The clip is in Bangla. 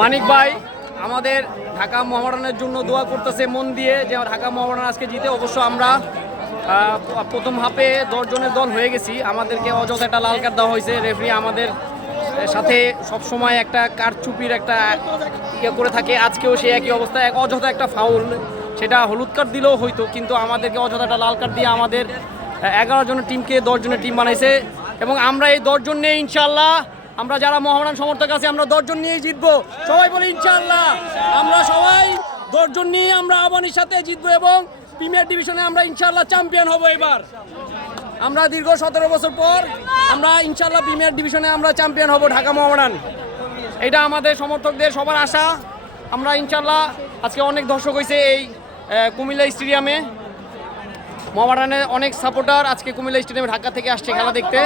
মানিক ভাই আমাদের ঢাকা মোহামেডানের জন্য দোয়া করতেছে মন দিয়ে যে ঢাকা মোহামেডান আজকে জিতে। অবশ্য আমরা প্রথম হাফে 10 জনের দল হয়ে গেছি, আমাদেরকে অযথা একটা লাল কার্ড দেওয়া হয়েছে। রেফারি আমাদের সাথে সব সময় একটা কারচুপির একটা ইয়ে করে থাকে, আজকেও সেই একই অবস্থা। অযথা একটা ফাউল, সেটা হলুদ কার্ড দিলেও হইতো, কিন্তু আমাদেরকে অযথা একটা লাল কার্ড দিয়ে আমাদের 11 জনের টিমকে 10 জনের টিম বানাইছে। এবং আমরা এই 10 জন নিয়ে ইনশাল্লাহ, আমরা যারা মোহামেডান সমর্থক আছি আমরা 10 জন নিয়েই জিতবো। সবাই বলে ইনশাল্লাহ, আমরা সবাই 10 জন নিয়ে আমরা আবানির সাথে জিতবো এবং প্রিমিয়ার ডিভিশনে আমরা ইনশাল্লাহ চ্যাম্পিয়ন হব। এবার আমরা দীর্ঘ 17 বছর পর আমরা ইনশাল্লাহ প্রিমিয়ার ডিভিশনে আমরা চ্যাম্পিয়ন হব ঢাকা মোহামেডান। এটা আমাদের সমর্থকদের সবার আশা। আমরা ইনশাল্লাহ, আজকে অনেক দর্শক হয়েছে এই কুমিল্লা স্টেডিয়ামে। মোহামেডানের অনেক সাপোর্টার আজকে কুমিল্লা স্টেডিয়ামে ঢাকা থেকে আসছে খেলা দেখতে।